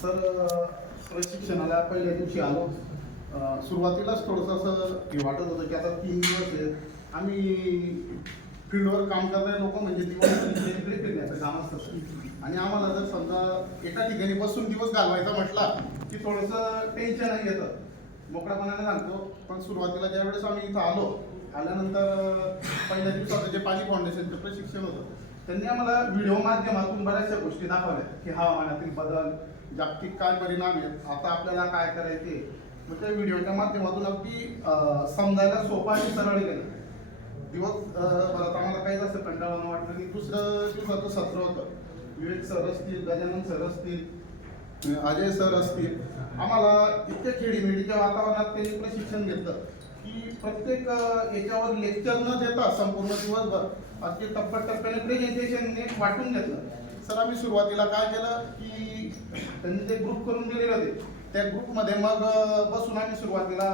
Sir प्रशिक्षणाला पहिल्या दिवशी आलो. सुरुवातीलाच थोडंसं असं हे वाटत होतं की आता तीन दिवस आहेत. आम्ही फील्डवर काम करणारे लोक म्हणजे दिवस इकडे फिरण्याचं काम असतं. आणि आम्हाला जर समजा एका ठिकाणी बसून दिवस घालवायचा म्हटला की थोडंसं टेन्शनही येतं. मोकळ्यापणाने सांगतो. पण सुरुवातीला ज्यावेळेस आम्ही इथं आलो आल्यानंतर पहिल्या दिवसाचं जे पाणी फाउंडेशनचं प्रशिक्षण होतं त्यांनी आम्हाला व्हिडिओ माध्यमातून बऱ्याचशा गोष्टी दाखवल्या. की हवामानातील बदल जागतिक काय परिणाम आहेत आता आपल्याला काय करायचे मग त्या व्हिडिओच्या माध्यमातून अगदी समजायला सोपं आणि सरळ गेलं. दिवस परत आम्हाला काही जास्त कंटाळा वाटलं. आणि दुसरं दिवसाचं सत्र होतं. विवेक सर असतील गजानन सर असतील अजय सर असतील. आम्हाला इतक्या खेडीमेडीच्या वातावरणात त्यांनी प्रशिक्षण घेतलं. की प्रत्येक याच्यावर लेक्चर न देता संपूर्ण दिवसभर अगदी टप्प्याटप्प्याने प्रेझेंटेशनने वाटून घेतलं. सर आम्ही सुरुवातीला काय केलं की त्यांनी ते ग्रुप करून दिलेले होते त्या ग्रुपमध्ये मग बसून आम्ही सुरुवातीला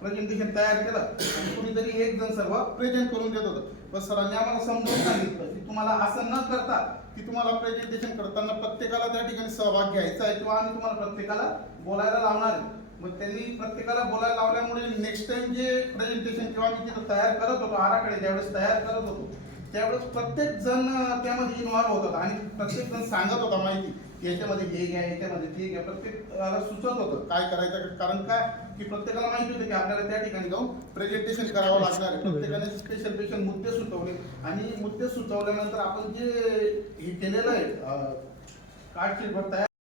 प्रेझेंटेशन तयार केलं आणि कुणीतरी एक जण सर्व प्रेझेंट करून देत होतं. पण सरांनी आम्हाला समजून सांगितलं की तुम्हाला असं न करता की तुम्हाला प्रेझेंटेशन करताना प्रत्येकाला त्या ठिकाणी सहभाग घ्यायचा आहे किंवा आम्ही तुम्हाला प्रत्येकाला बोलायला लावणार आहे. मग त्यांनी प्रत्येकाला बोलायला लावल्यामुळे नेक्स्ट टाइम जे प्रेझेंटेशन किंवा मी तिथं तयार करत होतो आराखडे ज्यावेळेस तयार करत होतो त्यावेळेस प्रत्येक जण त्यामध्ये इन्व्हॉल्व्ह होत होता आणि प्रत्येक जण सांगत होता माहिती की याच्यामध्ये हे घ्या याच्यामध्ये ते घ्या. प्रत्येकाला सुचत होतं काय करायचं कारण काय की प्रत्येकाला माहिती होतं की आपल्याला त्या ठिकाणी जाऊन प्रेझेंटेशन करावं लागणार आहे. प्रत्येकाने स्पेशल स्पेशल मुद्दे सुचवले आणि मुद्दे सुचवल्यानंतर आपण जे हे केलेलं आहे कार्डशीट तयार